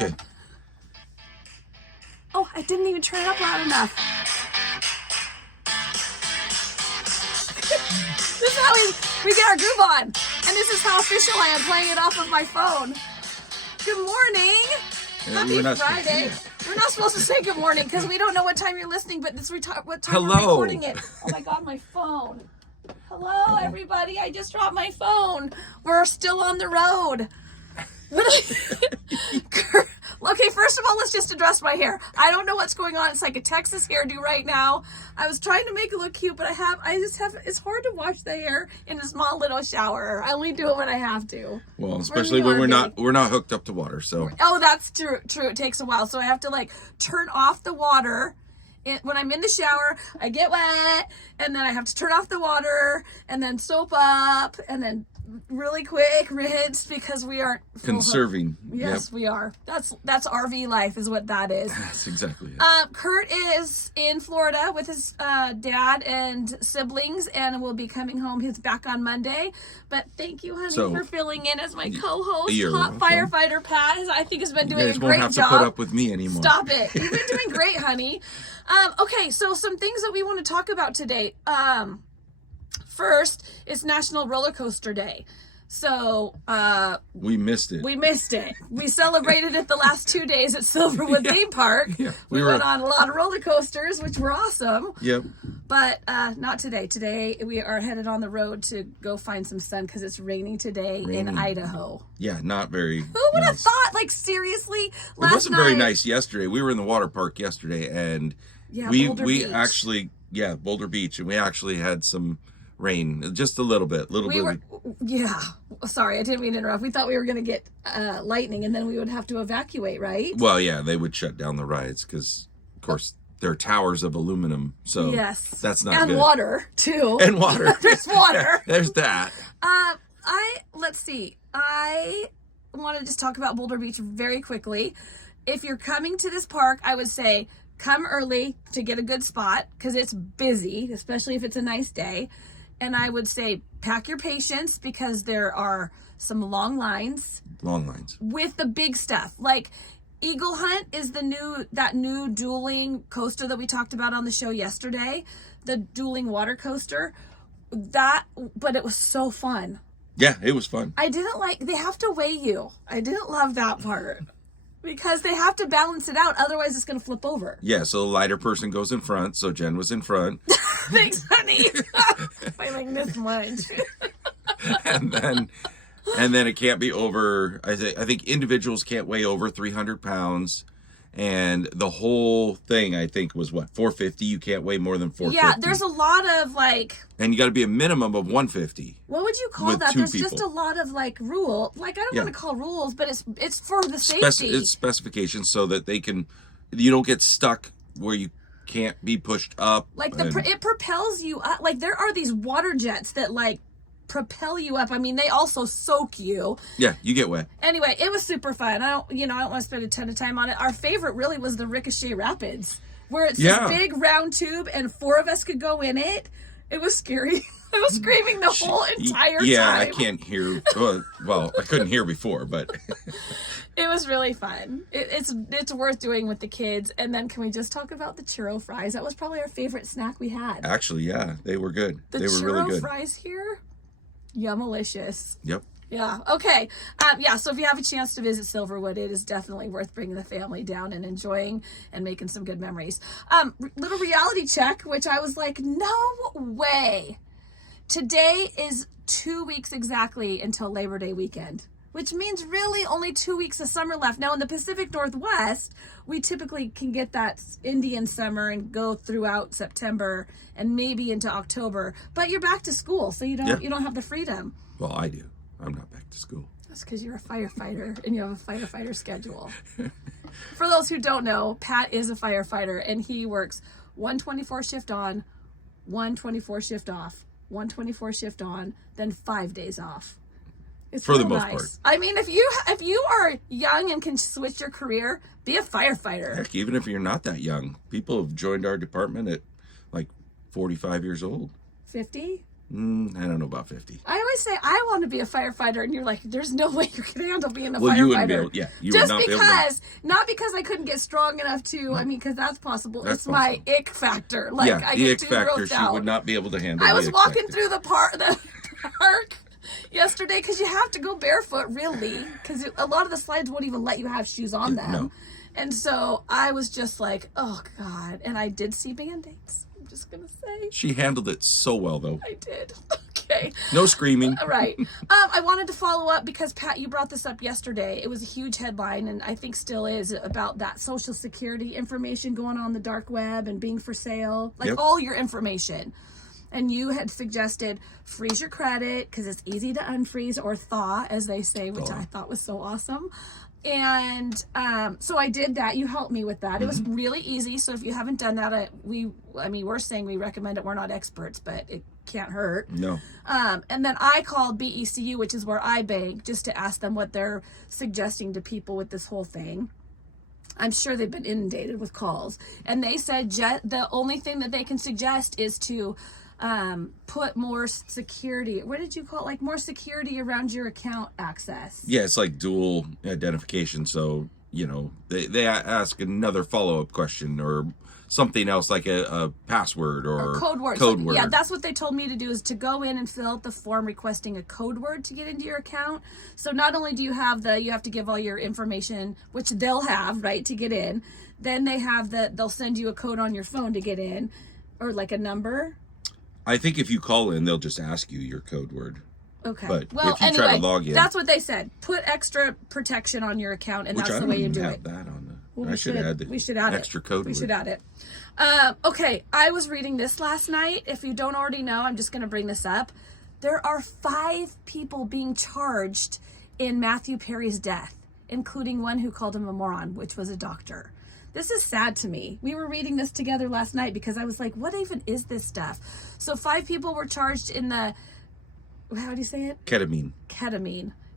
Okay. Oh, I didn't even turn it up loud enough. This is how we get our groove on. And this is how official I am, playing it off of my phone. Good morning. Happy Friday. We're not supposed to say good morning because we don't know what time you're listening, but this what time we're recording it. Oh my God, my phone. Hello, everybody. I just dropped my phone. We're still on the road. Okay, first of all, let's just address my hair. I don't know what's going on. It's like a Texas hairdo right now. I was trying to make it look cute, but it's hard to wash the hair in a small little shower. I only do it when I have to. Well, especially when we're not hooked up to water, so. Oh, that's true. It takes a while. So I have to like turn off the water. When I'm in the shower, I get wet, and then I have to turn off the water, and then soap up, and then really quick rinse because we aren't conserving. Yes, we are. That's RV life is what that is. That's exactly it. Curt is in Florida with his dad and siblings, and will be coming home. He's back on Monday. But thank you, honey, for filling in as my co-host. Hot firefighter Pat, I think, has been doing a great job. You guys won't have to put up with me anymore. Stop it. You've been doing great, honey. Okay, so some things that we want to talk about today. First, it's National Roller Coaster Day. So, we missed it. We celebrated it the last 2 days at Silverwood Theme Park. Yeah, we went on a lot of roller coasters, which were awesome. Yep. But not today. Today, we are headed on the road to go find some sun because it's raining today in Idaho. Yeah, not very Who would have thought? Like, seriously? It wasn't very nice yesterday. We were in the water park yesterday, and Boulder Beach. Actually, Boulder Beach, and we actually had some rain, just a little bit. Yeah. Sorry, I didn't mean to interrupt. We thought we were going to get lightning, and then we would have to evacuate, right? Well, yeah, they would shut down the rides because, of course, they're towers of aluminum, so that's not good. And water, too. And water. There's water. There's that. Let's see. I want to just talk about Boulder Beach very quickly. If you're coming to this park, I would say come early to get a good spot because it's busy, especially if it's a nice day. And I would say pack your patience because there are some long lines. With the big stuff. Like Eagle Hunt is that new dueling coaster that we talked about on the show yesterday. The dueling water coaster. But it was so fun. Yeah, it was fun. They have to weigh you. I didn't love that part. Because they have to balance it out, otherwise it's going to flip over. Yeah, so the lighter person goes in front, so Jen was in front. Thanks, honey. Weighing this much. and then it can't be over, I think individuals can't weigh over 300 pounds. And the whole thing, I think, was what, 450? You can't weigh more than 450. Yeah, there's a lot of and you got to be a minimum of 150. What would you call that? There's just a lot of rule. I don't want to call rules, but it's for the safety. It's specifications so that you don't get stuck where you can't be pushed up. It propels you up. There are these water jets that propel you up. I mean, they also soak you. Yeah, you get wet. Anyway, it was super fun. I don't want to spend a ton of time on it. Our favorite really was the Ricochet Rapids, where it's this big round tube and 4 of us could go in it. It was scary. I was screaming the whole entire time. Yeah, I can't hear. Well, I couldn't hear before, but it was really fun. It's worth doing with the kids. And then can we just talk about the churro fries? That was probably our favorite snack we had. Actually, yeah, they were good. They were really good. The churro fries here, yummalicious. Yep. Yeah. Okay. So if you have a chance to visit Silverwood, it is definitely worth bringing the family down and enjoying and making some good memories. Little reality check, which I was like, no way. Today is 2 weeks exactly until Labor Day weekend, which means really only 2 weeks of summer left. Now in the Pacific Northwest, we typically can get that Indian summer and go throughout September and maybe into October, but you're back to school, so you don't have the freedom. Well, I do. I'm not back to school. That's because you're a firefighter and you have a firefighter schedule. For those who don't know, Pat is a firefighter and he works 124 shift on, 124 shift off, 124 shift on, then 5 days off. It's for the most part. I mean, if you are young and can switch your career, be a firefighter. Heck, even if you're not that young, people have joined our department at 45 years old. 50? I don't know about 50. I always say I want to be a firefighter, and you're like, there's no way you can handle being a firefighter. You wouldn't be able, yeah. You Just would not because, be able to. not because I couldn't get strong enough to, I mean, because that's possible. It's my ick factor. Like, Yeah, I the get ick too factor, grossed she out. would not be able to handle. I was the ick walking factor. through the park yesterday, because you have to go barefoot, really, because a lot of the slides won't even let you have shoes on them. No. And so I was just like, oh, God. And I did see Band-Aids. I'm just going to say. She handled it so well, though. I did. Okay. No screaming. Right. I wanted to follow up because, Pat, you brought this up yesterday. It was a huge headline, and I think still is, about that Social Security information going on the dark web and being for sale. Like, all your information. And you had suggested freeze your credit because it's easy to unfreeze, or thaw, as they say, which I thought was so awesome. And so I did that. You helped me with that. It was really easy. So if you haven't done that, we're saying we recommend it. We're not experts, but it can't hurt. No. And then I called BECU, which is where I bank, just to ask them what they're suggesting to people with this whole thing. I'm sure they've been inundated with calls. And they said the only thing that they can suggest is to put more security. What did you call it? Like more security around your account access. Yeah, it's like dual identification. So, they ask another follow-up question or something else, like a password or code word. Code So, word. Yeah, that's what they told me to do, is to go in and fill out the form requesting a code word to get into your account. So not only do you have you have to give all your information, which they'll have, right, to get in. Then they'll send you a code on your phone to get in, or like a number. I think if you call in, they'll just ask you your code word. Okay. But well, if you try to log in, that's what they said. Put extra protection on your account, and that's the way you do it. That on the. Well, I should add we should add extra code We word. should add it. Okay, I was reading this last night. If you don't already know, I'm just going to bring this up. There are 5 people being charged in Matthew Perry's death, including one who called him a moron, which was a doctor. This is sad to me. We were reading this together last night because I was like, what even is this stuff? So 5 people were charged in the, how do you say it? Ketamine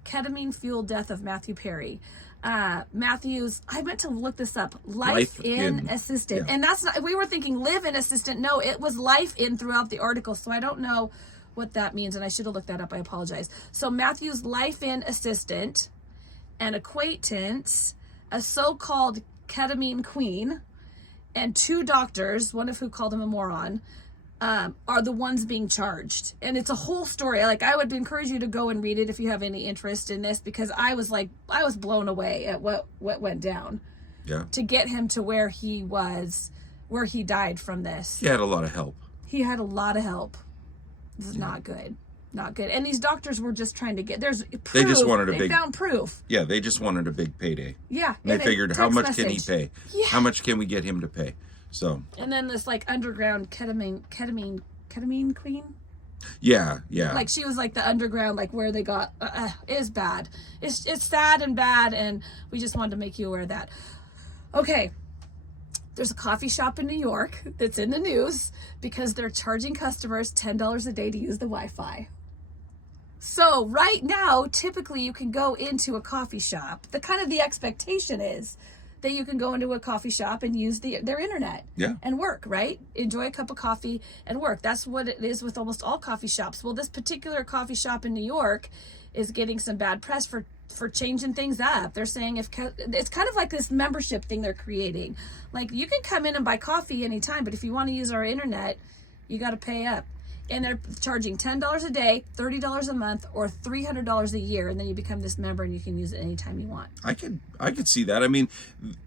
Ketamine-fueled death of Matthew Perry. Matthew's, I meant to look this up, life-in assistant. Yeah. And that's not, we were thinking live-in assistant. No, it was life-in throughout the article. So I don't know what that means. And I should have looked that up. I apologize. So Matthew's life-in assistant, an acquaintance, a so-called ketamine queen, and 2 doctors, one of who called him a moron, are the ones being charged. And it's a whole story. Like, I would encourage you to go and read it if you have any interest in this, because I was blown away at what went down. Yeah. To get him to where he died from this. He had a lot of help. He had a lot of help. This is not good. Not good. And these doctors were just trying to there's proof. They just wanted they found proof. Yeah, they just wanted a big payday. Yeah. And they figured, how much can he pay? Yeah. How much can we get him to pay? So. And then this like underground ketamine queen. Yeah. Like she was like the underground, like where they got, it is bad. It's sad and bad, and we just wanted to make you aware of that. Okay. There's a coffee shop in New York that's in the news because they're charging customers $10 a day to use the Wi-Fi. So right now, typically you can go into a coffee shop. The expectation is that you can go into a coffee shop and use their internet and work, right? Enjoy a cup of coffee and work. That's what it is with almost all coffee shops. Well, this particular coffee shop in New York is getting some bad press for changing things up. They're saying it's kind of like this membership thing they're creating. Like, you can come in and buy coffee anytime, but if you want to use our internet, you got to pay up. And they're charging $10 a day, $30 a month, or $300 a year, and then you become this member and you can use it anytime you want. I could see that. I mean,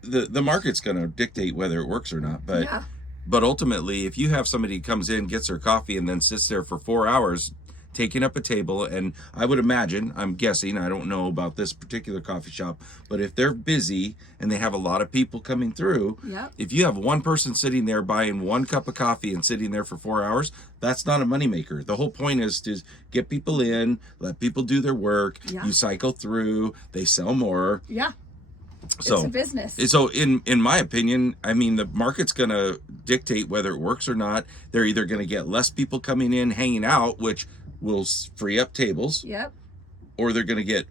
the market's going to dictate whether it works or not, but ultimately, if you have somebody who comes in, gets their coffee, and then sits there for 4 hours taking up a table, and I would imagine, I'm guessing, I don't know about this particular coffee shop, but if they're busy and they have a lot of people coming through, if you have one person sitting there buying 1 cup of coffee and sitting there for 4 hours, that's not a moneymaker. The whole point is to get people in, let people do their work, you cycle through, they sell more. So it's a business. So in my opinion, I mean, the market's going to dictate whether it works or not. They're either going to get less people coming in, hanging out, which will free up tables. Yep. Or they're going to get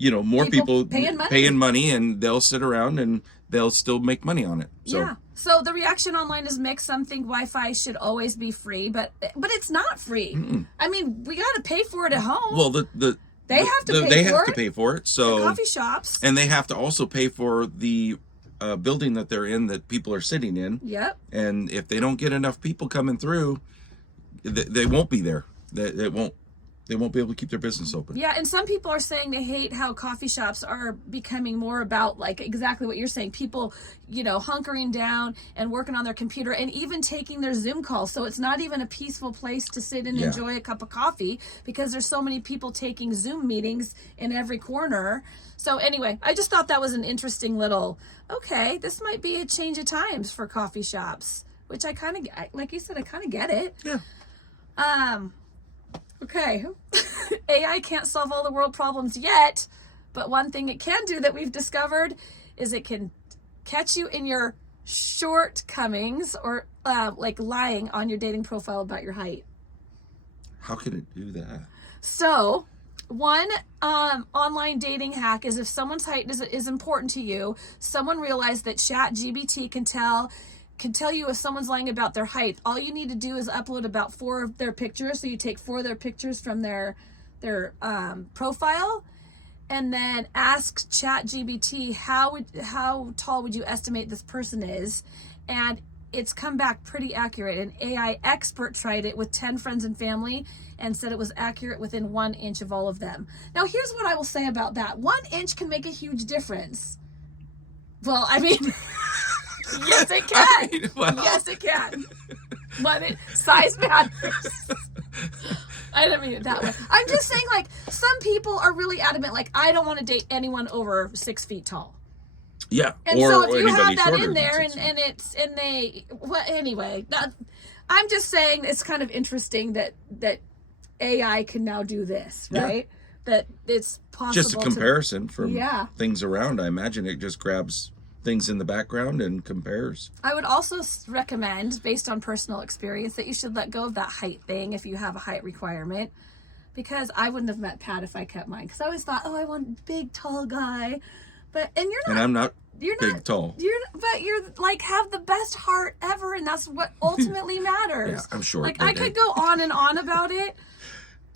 more people paying money. and they'll sit around and they'll still make money on it. So. Yeah. So the reaction online is mixed. Some think Wi-Fi should always be free, but it's not free. Mm-mm. I mean, we got to pay for it at home. Well, they have to pay for it. So the coffee shops, and they have to also pay for the building that they're in, that people are sitting in. Yep. And if they don't get enough people coming through, they won't be there. They won't be able to keep their business open. Yeah, and some people are saying they hate how coffee shops are becoming more about, like, exactly what you're saying. People, hunkering down and working on their computer and even taking their Zoom calls. So it's not even a peaceful place to sit and enjoy a cup of coffee because there's so many people taking Zoom meetings in every corner. So anyway, I just thought that was an interesting little, okay, this might be a change of times for coffee shops, which I kind of, like you said, I kind of get it. Yeah. Okay, AI can't solve all the world problems yet, but one thing it can do that we've discovered is it can catch you in your shortcomings, or like lying on your dating profile about your height. How can it do that? So one online dating hack is, if someone's height is important to you, someone realized that ChatGPT can tell you if someone's lying about their height. All you need to do is upload about 4 of their pictures. So you take 4 of their pictures from their profile, and then ask ChatGPT how tall would you estimate this person is, and it's come back pretty accurate. An AI expert tried it with 10 friends and family and said it was accurate within 1 inch of all of them. Now here's what I will say about that. 1 inch can make a huge difference. Well, I mean, yes, it can. Yes, it can. But size matters. I didn't mean it that way. I'm just saying, like, some people are really adamant, like, I don't want to date anyone over 6 feet tall. Yeah. And so if you have that in there anyway, I'm just saying it's kind of interesting that AI can now do this, right? Yeah. That it's possible. Just a comparison from things around. I imagine it just grabs things in the background and compares. I would also recommend, based on personal experience, that you should let go of that height thing if you have a height requirement, because I wouldn't have met Pat if I kept mine, because I always thought, I want a big tall guy, and you're not, and I'm not you're big not tall, but you're like, have the best heart ever, and that's what ultimately matters. Yeah, I'm sure. Like, I could go on and on about it.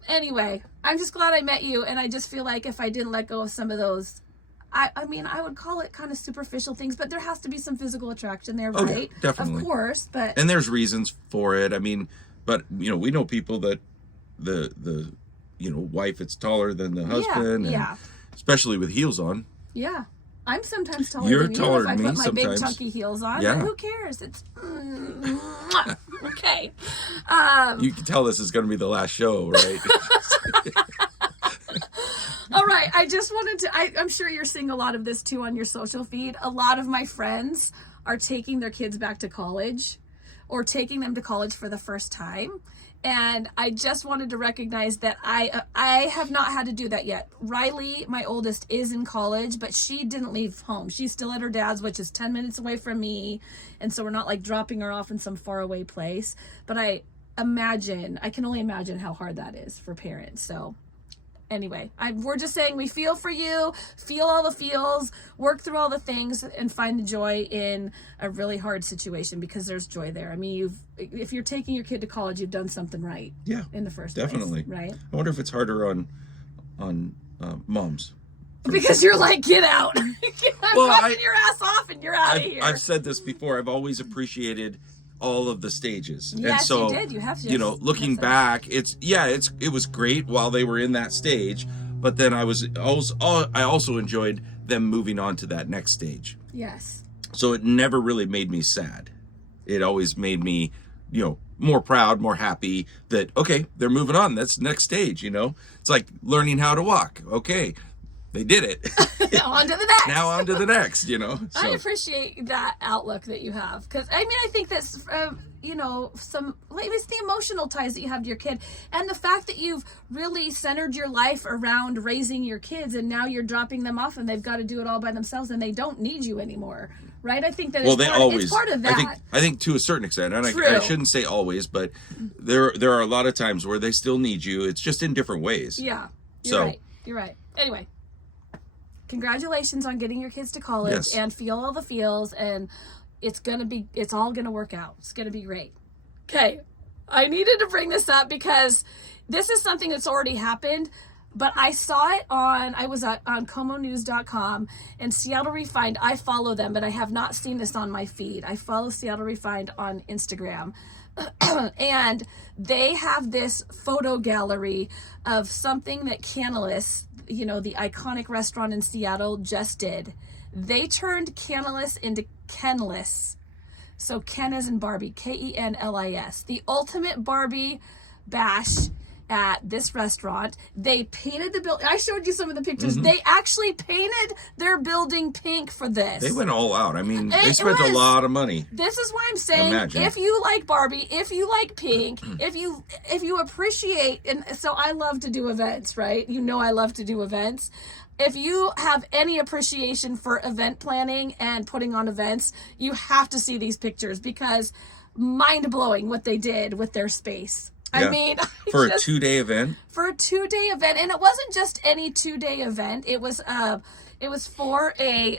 Anyway, I'm just glad I met you, and I just feel like if I didn't let go of some of those, I mean, I would call it kind of superficial things, but there has to be some physical attraction there, right? Yeah, definitely. Of course, but... And there's reasons for it. I mean, but, we know people that the wife is taller than the husband. Yeah. And especially with heels on. Yeah. I'm sometimes taller You're than you taller if I than me put my sometimes. big chunky heels on. Yeah. But who cares? It's... okay. You can tell this is going to be the last show, right? All right, I just wanted to, I'm sure you're seeing a lot of this too on your social feed. A lot of my friends are taking their kids back to college, or taking them to college for the first time. And I just wanted to recognize that I have not had to do that yet. Riley, my oldest, is in college, but she didn't leave home. She's still at her dad's, which is 10 minutes away from me. And so we're not like dropping her off in some faraway place. But I can only imagine how hard that is for parents. So anyway, we're just saying we feel for you, feel all the feels, work through all the things, and find the joy in a really hard situation, because there's joy there. I mean, if you're taking your kid to college, you've done something right. Yeah, in the first definitely. place, right? I wonder if it's harder on moms. Because you're like, get out. I'm dropping your ass off and you're out of here. I've said this before. I've always appreciated all of the stages. Yes, and so, you did. You have to. Looking back, it was great while they were in that stage, but then I also enjoyed them moving on to that next stage. Yes. So it never really made me sad. It always made me, more proud, more happy that, okay, they're moving on. That's the next stage, It's like learning how to walk. Okay, they did it. On to the next. Now on to the next, So. I appreciate that outlook that you have, because I think that's it's the emotional ties that you have to your kid, and the fact that you've really centered your life around raising your kids, and now you're dropping them off and they've got to do it all by themselves and they don't need you anymore, right? I think that it's part of that. I think to a certain extent, and I shouldn't say always, but there are a lot of times where they still need you. It's just in different ways. Yeah, you're right. Anyway. congratulations on getting your kids to college, Yes. and feel all the feels, and it's all gonna work out. It's gonna be great. Okay, I needed to bring this up because this is something that's already happened, but I saw it I was on comonews.com, and Seattle Refined, I follow them, but I have not seen this on my feed. I follow Seattle Refined on Instagram. And they have this photo gallery of something that Canlis, the iconic restaurant in Seattle, just did. They turned Canlis into Kenlis. So Ken as in Barbie, Kenlis. The ultimate Barbie bash at this restaurant. They painted the building. I showed you some of the pictures. They actually painted their building pink for this. They went all out. I mean, they spent a lot of money. This is why I'm saying, Imagine. if you like Barbie, if you like pink, if you appreciate, and so I love to do events, right? I love to do events. If you have any appreciation for event planning and putting on events, you have to see these pictures, because mind-blowing what they did with their space. Yeah. I mean, For a 2-day event? For a 2-day event. And it wasn't just any 2-day event. It was for a